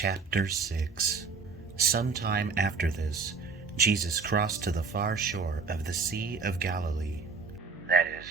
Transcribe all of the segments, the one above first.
Chapter 6. Sometime after this, Jesus crossed to the far shore of the Sea of Galilee, that is,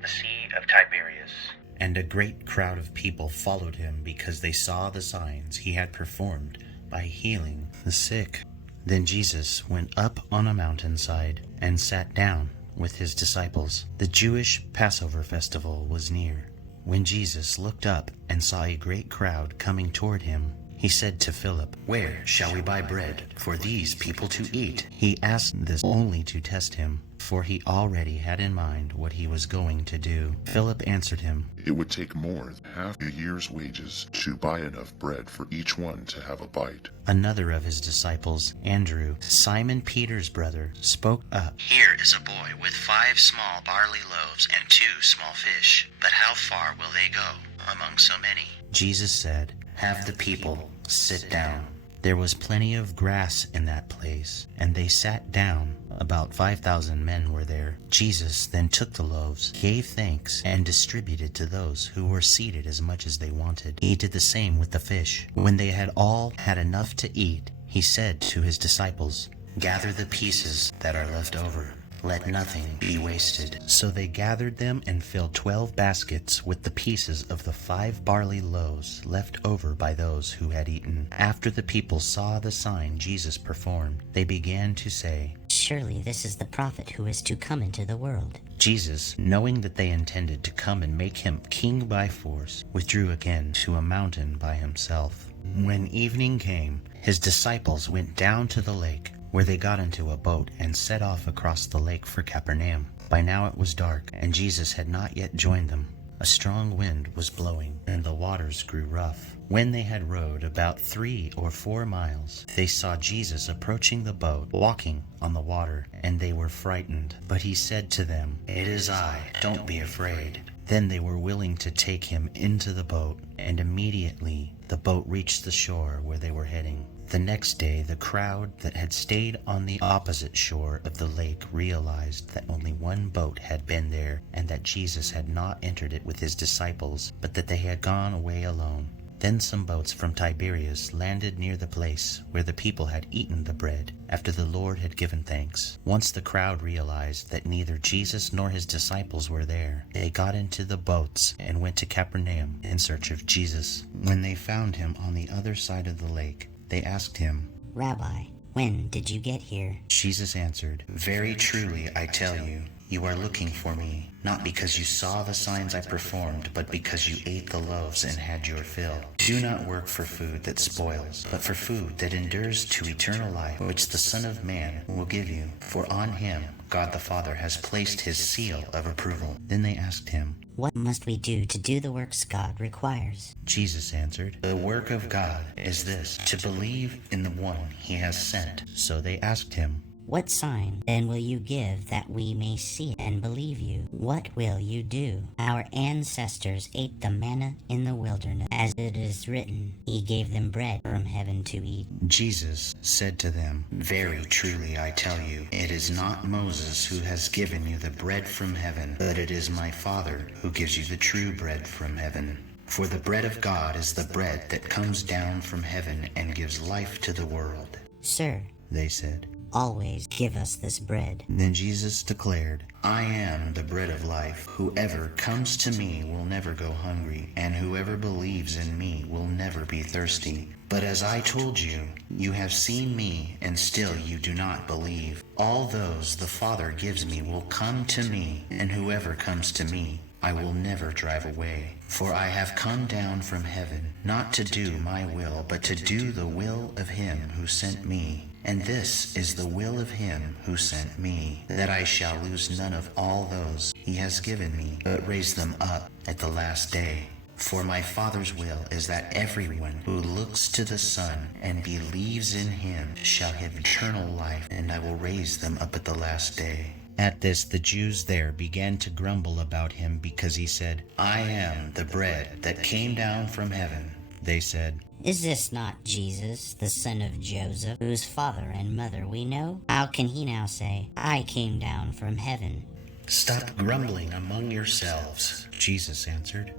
the Sea of Tiberias, and a great crowd of people followed him because they saw the signs he had performed by healing the sick. Then Jesus went up on a mountainside and sat down with his disciples. The Jewish Passover festival was near. When Jesus looked up and saw a great crowd coming toward him, he said to Philip, "Where shall we buy bread for these people to eat?" He asked this only to test him, for he already had in mind what he was going to do. Philip answered him, "It would take more than half a year's wages to buy enough bread for each one to have a bite." Another of his disciples, Andrew, Simon Peter's brother, spoke up. "Here is a boy with 5 small barley loaves and 2 small fish. But how far will they go among so many?" Jesus said, "Have the people sit down." There was plenty of grass in that place, and they sat down. About 5,000 men were there. Jesus then took the loaves, gave thanks, and distributed to those who were seated as much as they wanted. He did the same with the fish. When they had all had enough to eat, he said to his disciples, "Gather the pieces that are left over. Let nothing be wasted." So they gathered them and filled 12 baskets with the pieces of the 5 barley loaves left over by those who had eaten. After the people saw the sign Jesus performed, they began to say, "Surely this is the prophet who is to come into the world." Jesus, knowing that they intended to come and make him king by force, withdrew again to a mountain by himself. When evening came, his disciples went down to the lake, where they got into a boat and set off across the lake for Capernaum. By now it was dark, and Jesus had not yet joined them. A strong wind was blowing, and the waters grew rough. When they had rowed about 3 or 4 miles, they saw Jesus approaching the boat, walking on the water, and they were frightened. But he said to them, "It is I, don't be afraid." Then they were willing to take him into the boat, and immediately the boat reached the shore where they were heading. The next day, the crowd that had stayed on the opposite shore of the lake realized that only one boat had been there, and that Jesus had not entered it with his disciples, but that they had gone away alone. Then some boats from Tiberias landed near the place where the people had eaten the bread after the Lord had given thanks. Once the crowd realized that neither Jesus nor his disciples were there, they got into the boats and went to Capernaum in search of Jesus. When they found him on the other side of the lake, they asked him, "Rabbi, when did you get here?" Jesus answered, "Very truly I tell you, you are looking for me, not because you saw the signs I performed, but because you ate the loaves and had your fill. Do not work for food that spoils, but for food that endures to eternal life, which the Son of Man will give you. For on him God the Father has placed his seal of approval." Then they asked him, "What must we do to do the works God requires?" Jesus answered, "The work of God is this, to believe in the one he has sent." So they asked him, "What sign then will you give that we may see and believe you? What will you do? Our ancestors ate the manna in the wilderness, as it is written, he gave them bread from heaven to eat." Jesus said to them, "Very truly I tell you, it is not Moses who has given you the bread from heaven, but it is my Father who gives you the true bread from heaven. For the bread of God is the bread that comes down from heaven and gives life to the world." "Sir," they said, "always give us this bread." Then Jesus declared, "I am the bread of life. Whoever comes to me will never go hungry, and whoever believes in me will never be thirsty. But as I told you, you have seen me, and still you do not believe. All those the Father gives me will come to me, and whoever comes to me, I will never drive away. For I have come down from heaven, not to do my will, but to do the will of him who sent me. And this is the will of him who sent me, that I shall lose none of all those he has given me, but raise them up at the last day. For my Father's will is that everyone who looks to the Son and believes in him shall have eternal life, and I will raise them up at the last day." At this the Jews there began to grumble about him because he said, "I am the bread that came down from heaven." They said, "Is this not Jesus, the son of Joseph, whose father and mother we know? How can he now say, 'I came down from heaven'?" "Stop grumbling among yourselves," Jesus answered.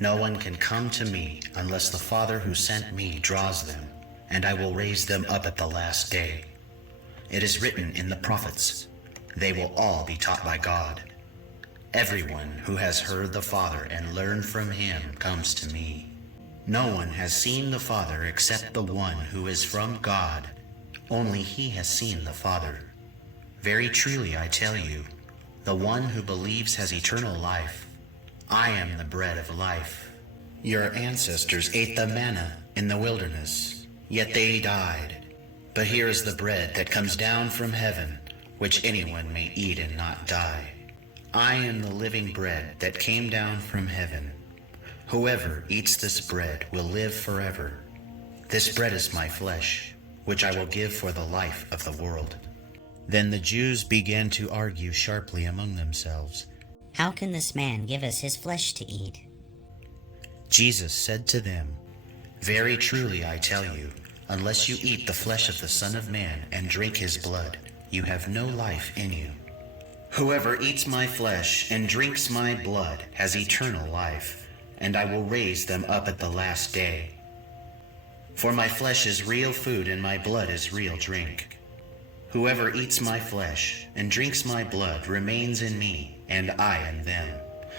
No one can come to me unless the Father who sent me draws them, and I will raise them up at the last day. It is written in the prophets, they will all be taught by God. Everyone who has heard the Father and learned from him comes to me. No one has seen the Father except the one who is from God. Only he has seen the Father. Very truly I tell you, the one who believes has eternal life. I am the bread of life. Your ancestors ate the manna in the wilderness, yet they died. But here is the bread that comes down from heaven, which anyone may eat and not die. I am the living bread that came down from heaven. Whoever eats this bread will live forever. This bread is my flesh, which I will give for the life of the world. Then the Jews began to argue sharply among themselves. How can this man give us his flesh to eat? Jesus said to them, Very truly I tell you, unless you eat the flesh of the Son of Man and drink his blood, you have no life in you. Whoever eats my flesh and drinks my blood has eternal life, and I will raise them up at the last day. For my flesh is real food and my blood is real drink. Whoever eats my flesh and drinks my blood remains in me, and I in them.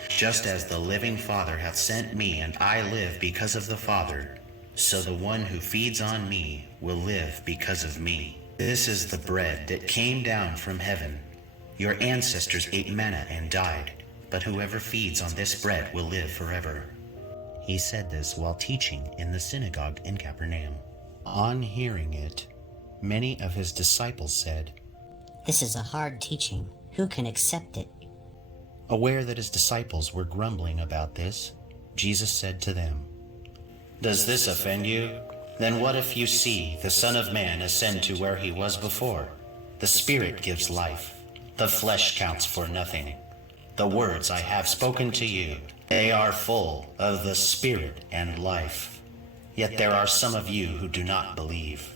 Just as the living Father hath sent me, and I live because of the Father, so the one who feeds on me will live because of me. This is the bread that came down from heaven. Your ancestors ate manna and died, but whoever feeds on this bread will live forever. He said this while teaching in the synagogue in Capernaum. On hearing it, many of his disciples said, This is a hard teaching. Who can accept it? Aware that his disciples were grumbling about this, Jesus said to them, Does this offend you? Then what if you see the Son of Man ascend to where he was before? The Spirit gives life. The flesh counts for nothing. The words I have spoken to you, they are full of the Spirit and life. Yet there are some of you who do not believe.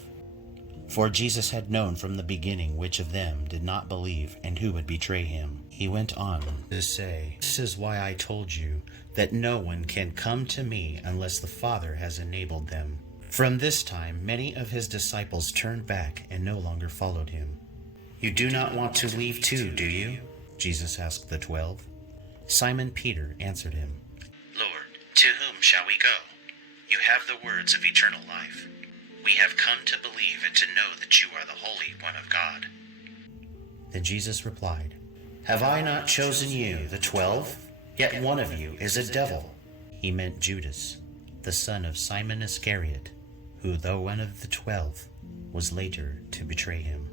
For Jesus had known from the beginning which of them did not believe and who would betray him. He went on to say, This is why I told you that no one can come to me unless the Father has enabled them. From this time, many of his disciples turned back and no longer followed him. You do not want to leave too, do you? Jesus asked the 12. Simon Peter answered him, Lord, to whom shall we go? You have the words of eternal life. We have come to believe and to know that you are the Holy One of God. Then Jesus replied, Have I not chosen you, the 12? Yet one of you is a devil. He meant Judas, the son of Simon Iscariot, who, though one of the 12, was later to betray him.